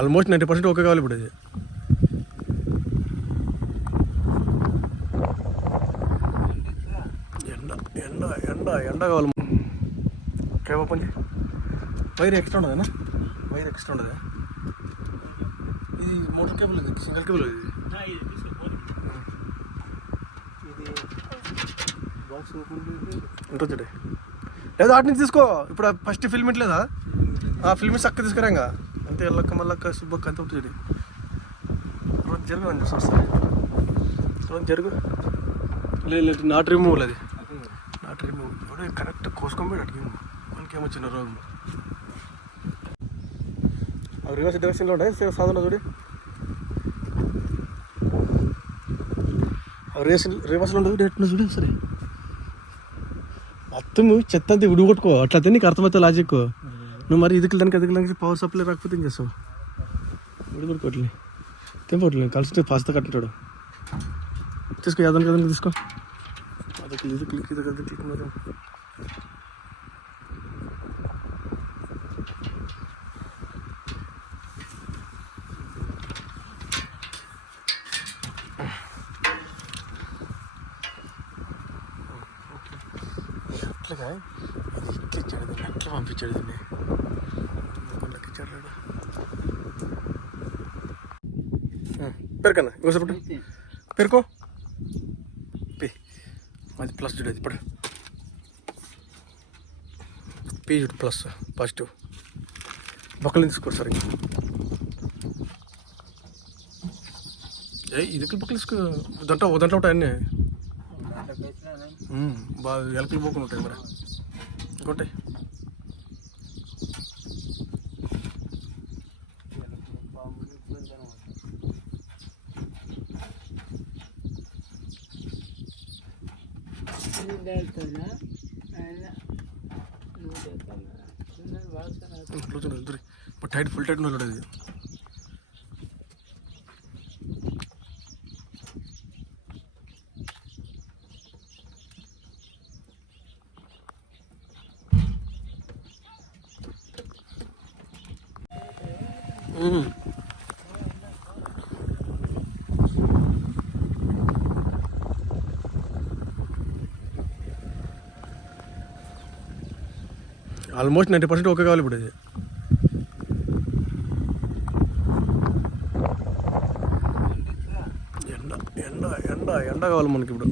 Almost ninety percent okay కావాలి ఇప్పుడు అది ఎండ ఎండ ఎండ ఎండ కావాలి. కేబ్ ఓపెన్ చేయి. వైర్ ఎక్స్ట్రా ఉండదా వైర్ ఎక్స్ట్రా ఉండదా? ఇది మోటార్ కేబుల్ ఇది సింగిల్ కేబుల్ ఇది. ఉంటుంది లేదా వాటి నుంచి తీసుకో. ఇప్పుడు ఫస్ట్ ఫిల్మెంట్ లేదా ఆ ఫిల్మెంట్ చక్క తీసుకురా ఇంకా. అంటే ఎల్లక్క మల్లక్క సుబ్బక్క అంత ఉంటుంది రోజు జరుగు అని చూసి వస్తాయి రోజు జరుగు లేదు లేదు నాట్ రిమూవల్ అది నాట్ రిమూవల్ ఇప్పుడు కరెక్ట్ కోసుకొని అడిగి మనకి ఏమొచ్చిన రోగం అవి రివర్స్ డైరెక్షన్లో ఉంటాయి సాధన చూడి అవి రివర్స్ రివర్స్లో ఉండదు ఎట్లా చూడు సరే మొత్తం చెత్త అంతా విడిగొట్టుకో అట్లా నీకు అర్థమవుతుంది లాజిక్ నువ్వు మరి ఇదికి దానికి ఎదికి దానికి పవర్ సప్లై రాకపోతే ఏం చేస్తావు? విడిగొట్టుకోవట్లే తెంపట్లే కలిసి ఫాస్ట్ కట్టాడు తీసుకో యాదనికి యాదనికి తీసుకో. అది క్లిక్ ఇది క్లిక్ అది ఇచ్చాడు దీన్ని అట్లా పంపించాడు దీన్ని. ఎందుకు ఇచ్చాడు రాడు? పెరకన్నా ఇంకోసేపు పెరుకో. పి అది ప్లస్ చూడేది ఇప్పుడు పి చూడు ప్లస్ పాజిటివ్. బొక్కలు తీసుకోరు సార్ ఇంకా? ఏ ఇది బొక్కలు తీసుకో? దంట ఓ దాంట్లో ఉంటాయి అన్నీ. బాగా ఎలకలు పోకుండా ఉంటాయి మరి ఇంకోటి ఇంట్లో చూడు ఇద్దరు ఇప్పుడు టైట్ ఫుల్ టైట్ ఉన్నాడు ఆల్మోస్ట్ నైంటీ పర్సెంట్ ఓకే కావాలి ఇప్పుడు అది ఎండ ఎండ ఎండ ఎండ కావాలి మనకి ఇప్పుడు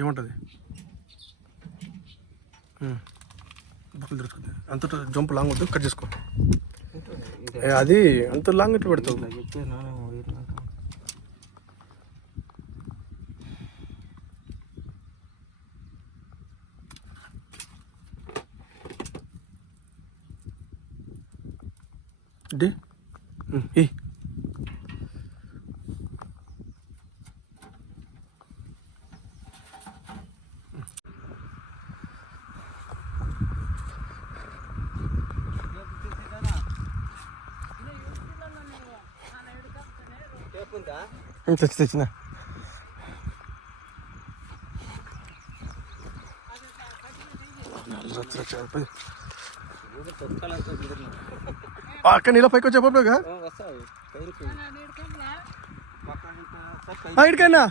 ఏముంటుంది? బుక్కులు దొరుకుతుంది అంత జంప్ లాంగ్ వద్దు కట్ చేసుకో. అది అంత లాంగ్ ఇట్లా పెడతావు? డి. ఏ తెచ్చి తెచ్చిన అక్కడ నీళ్ళ పైకి వచ్చే పప్పుగా ఇడికైనా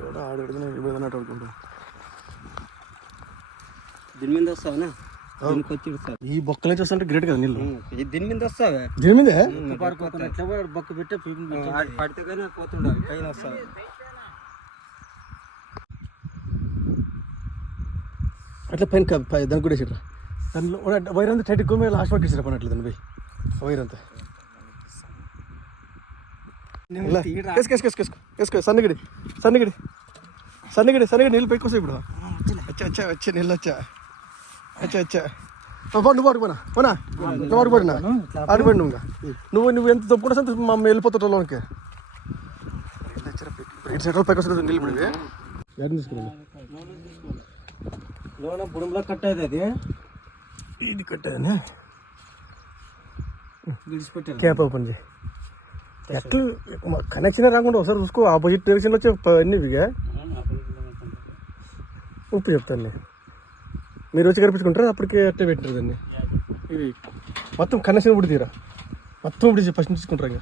కూడా ఆడు అనుకుంటా. దీని మీద వస్తావా ఈ బొక్క చూస్తుంటే గ్రేట్ కదా నీళ్ళు? దీని మీద వస్తావే? దీని మీద? బొక్క పెట్టి పడితే కానీ పోతుండే పైన వస్తావు అట్లా పైన దానికి కూడా వేసాడు దానిలో వైర్ అంతా టైట్ ఎక్కువ లాస్ట్ వరకు వేసారు పని అట్లా దాని పోయి. వైర్ అంతా. సన్నగిడి సన్నగిడి సన్నగిడి సన్నగిడి నీళ్ళు పెట్టుకోసం ఇప్పుడు. వచ్చా వచ్చా వచ్చా నీళ్ళు వచ్చా. వచ్చా పో నువ్వు అడుగు పోనా నువ్వు అడుగు పడినా అడుగుపడి నువ్వు ఇంకా. నువ్వు నువ్వు ఎంత తప్పుకుంటే అంత మా వెళ్ళిపోతావు లోనికి. ఇటు సైడ్ పైకి వస్తుంది ఎక్కడ లోన బుడంలో కట్టేది అది. ఇది కట్టేదని విడిచిపెట్టారు క్యాప్ ఓపెన్ చేయి. ఎట్లు? కనెక్షన్ రాకుండా ఒకసారి చూసుకో. ఆపోజిట్ డైరెక్షన్ వచ్చి అన్ని ఇవిగా ఉప్పు చెప్తాను నేను మీరు వచ్చి కనిపించుకుంటారా? అప్పటికే అట్టే పెట్టారు దాన్ని. ఇవి మొత్తం కనెక్షన్ ఇప్పుడు తీరా? మొత్తం ఇప్పుడు ఫస్ట్ ఇంకా.